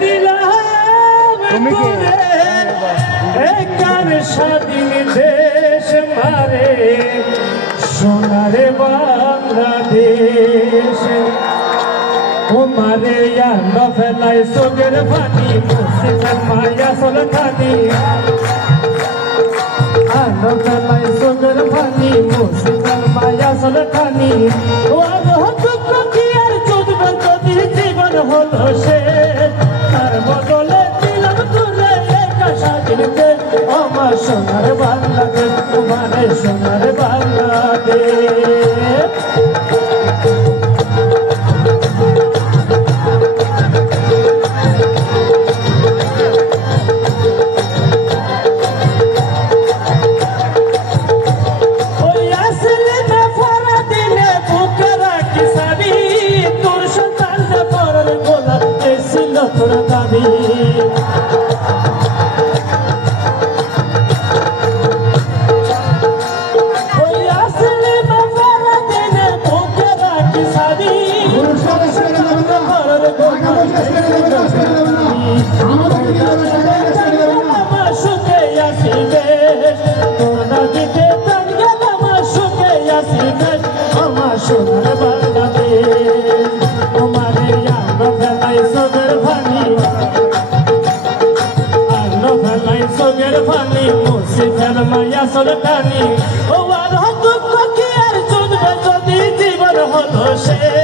দিলাম একার স্বাধীন দেশ মারে সোনারে বাংলাদেশ। তোমারে আমরা ফেলাই চোখের পানি মুসিবের মায়া সোলখানি আমরা ফেলাই চোখের পানি মুসিবের মায়া সোলখানি পাথর কাবে আসল টানে। ও আর দুঃখ কি আর চলবে যদি জীবন হলো সে।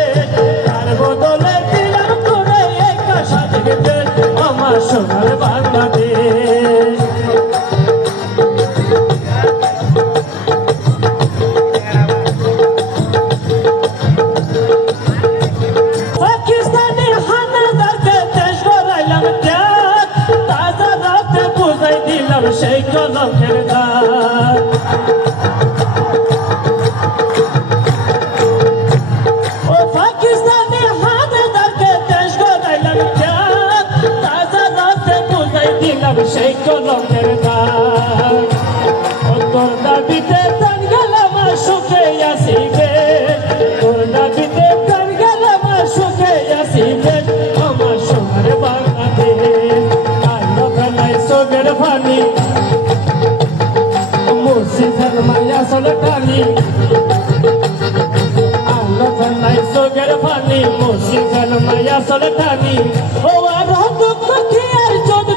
নাবিতে তান গেল আমার সুখে আসিবে তোর নাবিতে তান গেল আমার সুখে আসিবে আমার সোনার বাংলাদেশ আর লোকালাই সোগের ফানি মুর্শিদার মায়া সলকানি আর লোকালাই সোগের ফানি মুর্শিদার মায়া সলকানি ও আর দুঃখ কি আর যদি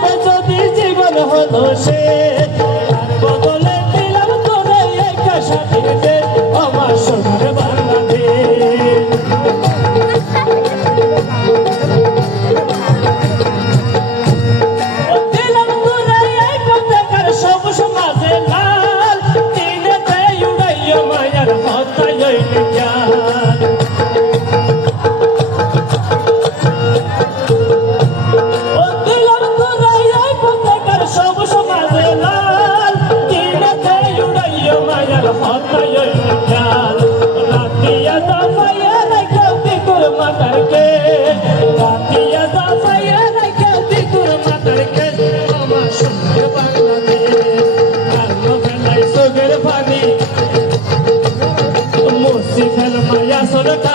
Lord,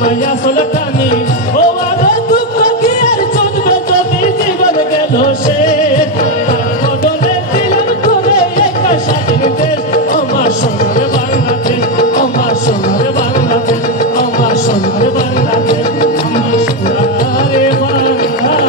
মাইয়া সোলটানি ও আরে দুঃখ কি আর চলবে যদি জীবন গেল সে? বদলে দিলাম করে একা স্বাধীন দেশ। আমার সোনার বাংলাদেশ। আমার সোনার বাংলাদেশ। আমার সোনার বাংলাদেশ। আমার সোনার বাংলাদেশ।